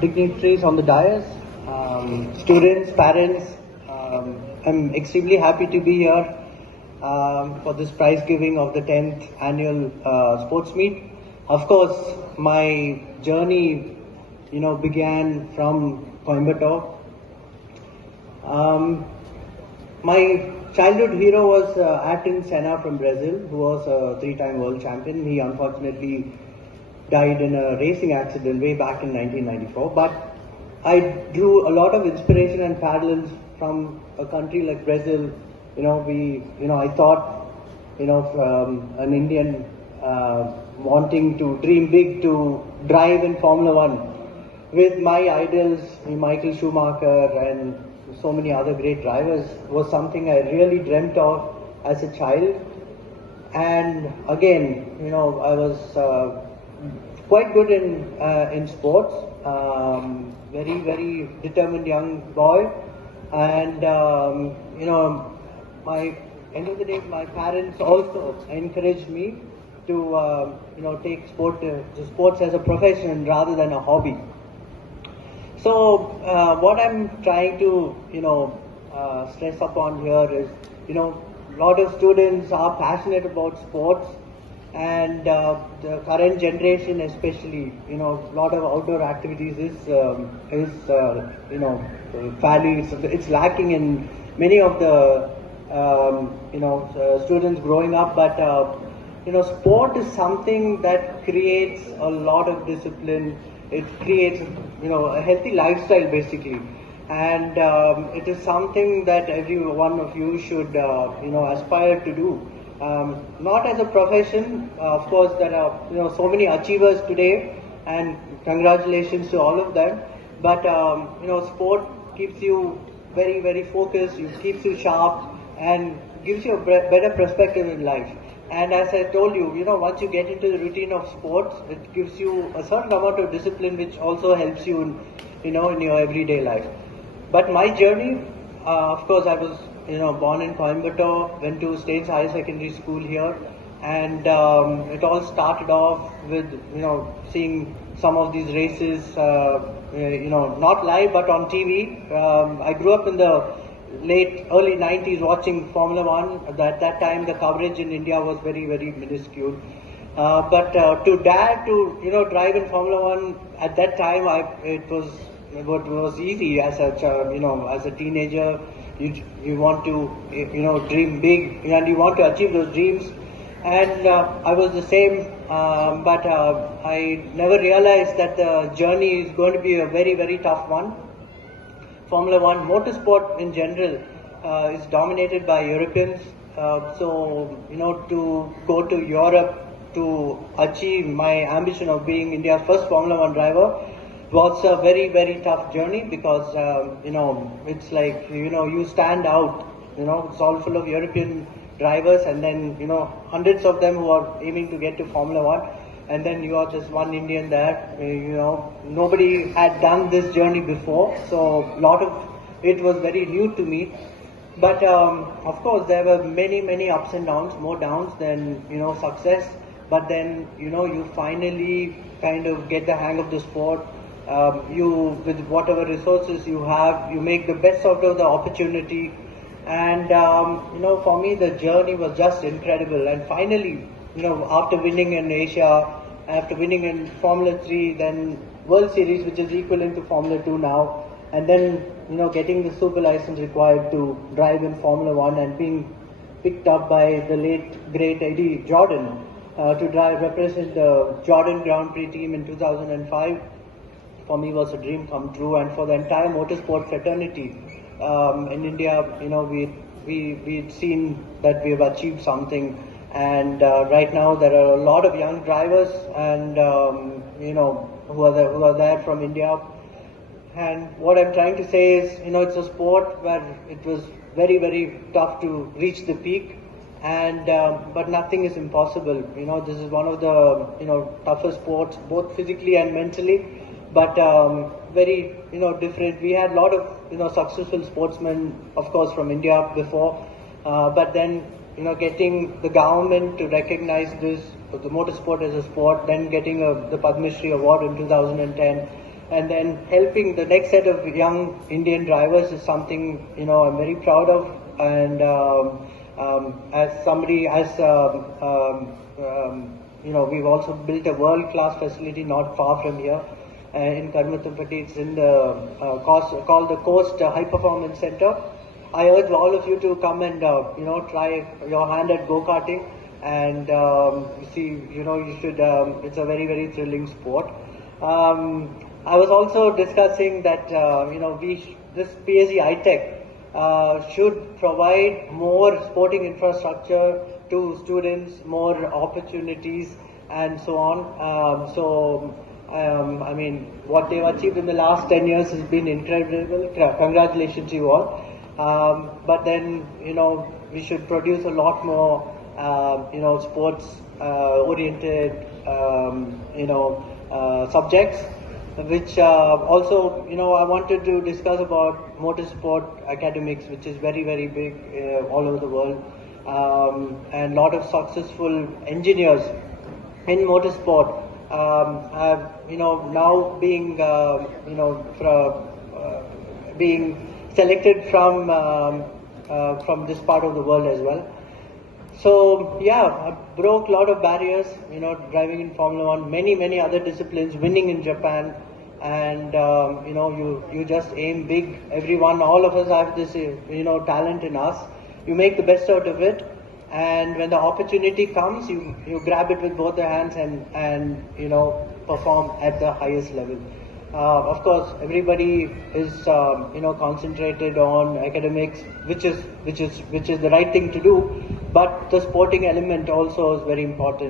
dignitaries on the dais, students, parents. I'm extremely happy to be here for this prize giving of the 10th annual sports meet. Of course, my journey, began from Coimbatore. My childhood hero was Ayrton Senna from Brazil, who was a 3-time world champion. He unfortunately died in a racing accident way back in 1994. But I drew a lot of inspiration and parallels from a country like Brazil. I thought, from an Indian wanting to dream big to drive in Formula One with my idols, Michael Schumacher and so many other great drivers, was something I really dreamt of as a child. And again, I was quite good in sports. Very, very determined young boy. And, my end of the day, my parents also encouraged me to, take sports as a profession rather than a hobby. So, what I'm trying to, stress upon here is, a lot of students are passionate about sports, and the current generation, especially, a lot of outdoor activities is fairly, it's lacking in many of the, students growing up. But sport is something that creates a lot of discipline. It creates, a healthy lifestyle basically, and it is something that every one of you should, aspire to do. Not as a profession, of course. There are, so many achievers today, and congratulations to all of them. But sport keeps you very, very focused. It keeps you sharp and gives you a better perspective in life. And as I told you, once you get into the routine of sports, it gives you a certain amount of discipline, which also helps you in your everyday life. But my journey, of course, I was, born in Coimbatore, went to States Higher Secondary School here, and it all started off with, seeing some of these races, not live, but on TV. I grew up in the early 90s watching Formula One. At that time, the coverage in India was very, very minuscule. But to dare to drive in Formula One at that time, it was easy as as a teenager. You want to dream big, and you want to achieve those dreams. And I was the same, but I never realized that the journey is going to be a very, very tough one. Formula One, motorsport in general, is dominated by Europeans. So, to go to Europe to achieve my ambition of being India's first Formula One driver was a very, very tough journey, because, it's like, you stand out. It's all full of European drivers, and then, hundreds of them who are aiming to get to Formula One. And then you are just one Indian there. Nobody had done this journey before, so a lot of it was very new to me. But of course, there were many, many ups and downs, more downs than success. But then you finally kind of get the hang of the sport. With whatever resources you have, you make the best out of the opportunity. And for me, the journey was just incredible. And finally, after winning in Asia, after winning in Formula 3, then World Series, which is equivalent to Formula 2 now, and then, getting the super license required to drive in Formula 1, and being picked up by the late, great Eddie Jordan to represent the Jordan Grand Prix team in 2005, for me was a dream come true. And for the entire motorsport fraternity in India, we'd seen that we've achieved something. And right now there are a lot of young drivers, and who are there from India. And what I'm trying to say is, it's a sport where it was very, very tough to reach the peak, and but nothing is impossible. This is one of the toughest sports, both physically and mentally. But very different. We had a lot of successful sportsmen, of course, from India before, but then getting the government to recognize the motorsport as a sport, then getting the Padma Shri award in 2010, and then helping the next set of young Indian drivers is something, I'm very proud of. And as somebody, we've also built a world-class facility not far from here in Karthikeyan. It's in the called the Coast High Performance Center. I urge all of you to come and try your hand at go-karting, and see, you should. It's a very, very thrilling sport. I was also discussing that this PSE iTech should provide more sporting infrastructure to students, more opportunities, and so on. I mean, what they've achieved in the last 10 years has been incredible. Congratulations to you all. But then, we should produce a lot more, sports oriented, subjects, which also, I wanted to discuss about motorsport academics, which is very, very big all over the world, and a lot of successful engineers in motorsport have, now being, being selected from this part of the world as well. So yeah, I broke a lot of barriers, driving in Formula One, many other disciplines, winning in Japan, and you just aim big. Everyone, all of us have this, talent in us. You make the best out of it, and when the opportunity comes, you grab it with both your hands and perform at the highest level. Of course, everybody is concentrated on academics, which is the right thing to do. But the sporting element also is very important.